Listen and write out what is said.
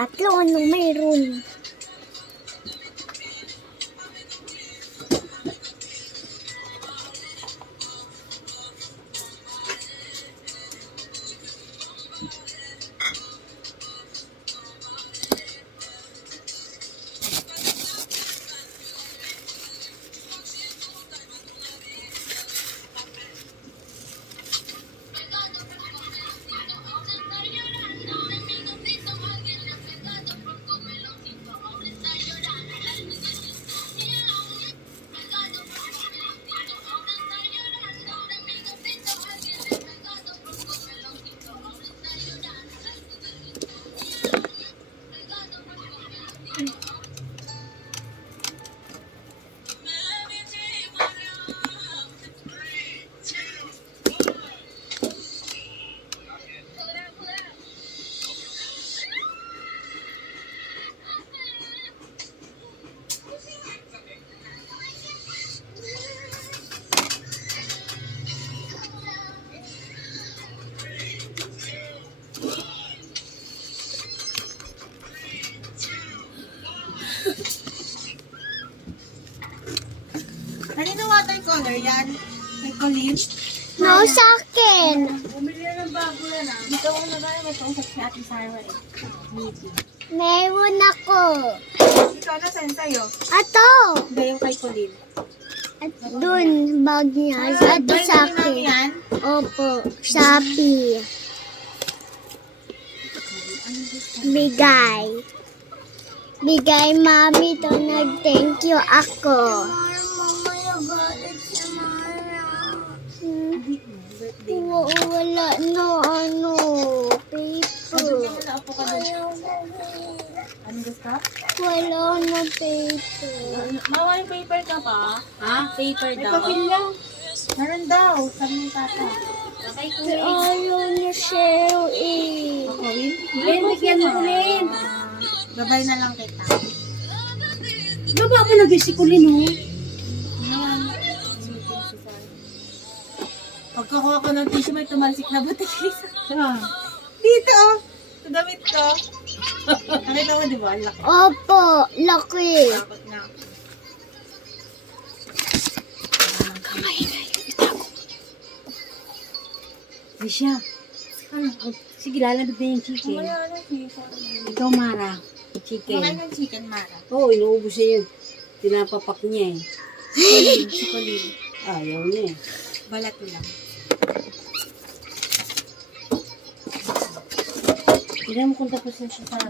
Tatlo, anong mayroon? Kanino watercolor yan? Kay Colleen? No, sa akin. Bumili na ng bago yan ah. Dito ko na tayo mag-usap si Ate Sarah eh. Meeting. Meron ako. Ikaw na saan sa'yo? Ato. Hindi yung kay Colleen. At dun, bag niya. Ato sa akin. Yan? Opo, Shopee. Bigay. Bigay, mami, to nag-thank you ako. Wala na, paper. Wala po ka doon. Ano gusto? Wala na paper. Mawa yung paper ka pa? Ha? Paper May daw? papel lang. Meron daw. Sabi ni tata. Ayaw niya share eh. Kakawin? Len, bigyan mo ulit. Gabay na lang kita. Baba mo na bisikulin, oh. Pagkakuha ko ng tissue, may tumalsik na butik. Ah. Dito oh. Sa damit ko. Nakita mo, di ba? Ang laki. Opo, laki. Takot na. Risha. Ano? Sige, lalabit na yung chicken. Kumaya na siya. Ikaw, Mara. Chicken. Kumaya ng chicken, Mara. Oo, inuubos niya yun. Tinapapak niya eh. Si Colleen. Ayaw niya eh. Balat lang. Tignan mo kung tapos na siya sa